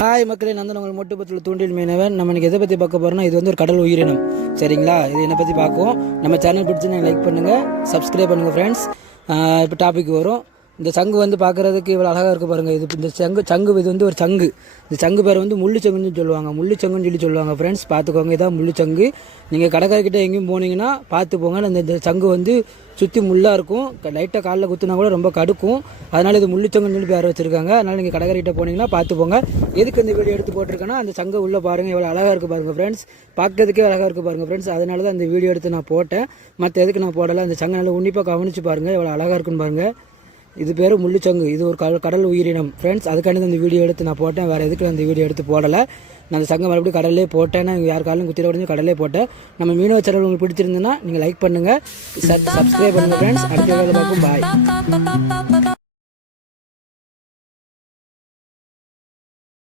Hi மக்களே நந்தன் தான் உங்கள் மொட்டுப்பத்தில் தூண்டில் மீனவன். நம்ம இன்றைக்கி எதை பற்றி பார்க்க போகிறோம்னா இது வந்து ஒரு கடல் உயிரினம் சரிங்களா? இது என்னை பற்றி பார்க்குவோம். நம்ம சேனல் பிடிச்சி லைக் பண்ணுங்கள் சப்ஸ்கிரைப் பண்ணுங்கள் ஃப்ரெண்ட்ஸ் இப்போ டாபிக் வரும். இந்த சங்கு வந்து பார்க்குறதுக்கு இவ்வளோ அழகாக இருக்குது பாருங்கள் இது இந்த சங்கு சங்கு இது வந்து ஒரு சங்கு. இந்த சங்கு பேர் வந்து முள்ளு சங்குன்னு சொல்லுவாங்க. முள்ளு சங்குன்னு சொல்லி சொல்லுவாங்க ஃப்ரெண்ட்ஸ் பார்த்துக்கோங்க. இதான் முள்ளு சங்கு நீங்கள் கடற்கரைக்கிட்ட எங்கேயும் போனீங்கன்னா பார்த்து போங்க. இந்த இந்த சங்கு வந்து சுற்றி முள்ளாக இருக்கும். லைட்டாக காலில் குத்துனா கூட ரொம்ப கடுக்கும். அதனால் இது முள்ளுச்சங்குன்னு சொல்லி பேர் வச்சுருக்காங்க. அதனால் நீங்கள் கடற்கரைக்கிட்ட போனீங்கன்னா பார்த்து போங்க. எதுக்கு இந்த வீடியோ எடுத்து போட்டிருக்கேன்னா அந்த சங்கு உள்ளே பாருங்கள் எவ்வளோ அழகாக இருக்குது பாருங்கள் ஃப்ரெண்ட்ஸ் பார்க்கறதுக்கே அழகாக இருக்குது பாருங்கள் ஃப்ரெண்ட்ஸ் அதனால தான் இந்த வீடியோ எடுத்து நான் போட்டேன். மற்ற எதுக்கு நான் போடலை? அந்த சங்கை நல்லா உன்னிப்பாக கவனிச்சு பாருங்கள் எவ்வளோ அழகாக இருக்குன்னு பாருங்கள் இது பேர் முள்ளுச்சங்கு. இது ஒரு கடல் கடல் உயிரினம். ஃப்ரெண்ட்ஸ் அதுக்காண்டி அந்த இந்த வீடியோ எடுத்து நான் போட்டேன். வேறு எதுக்கு நான் இந்த வீடியோ எடுத்து போடலை. நான் அந்த சங்கம் மறுபடியும் கடலே போட்டேன் நான் யார் காலையும் குத்திர உடனே கடலே போட்டேன். நம்ம மீனவ சேனல் உங்களுக்கு பிடிச்சிருந்ததுன்னா நீங்கள் லைக் பண்ணுங்கள் சப்ஸ்கிரைப் பண்ணுங்கள் ஃப்ரெண்ட்ஸ் அடுத்த வேலை பார்க்கும் பாய்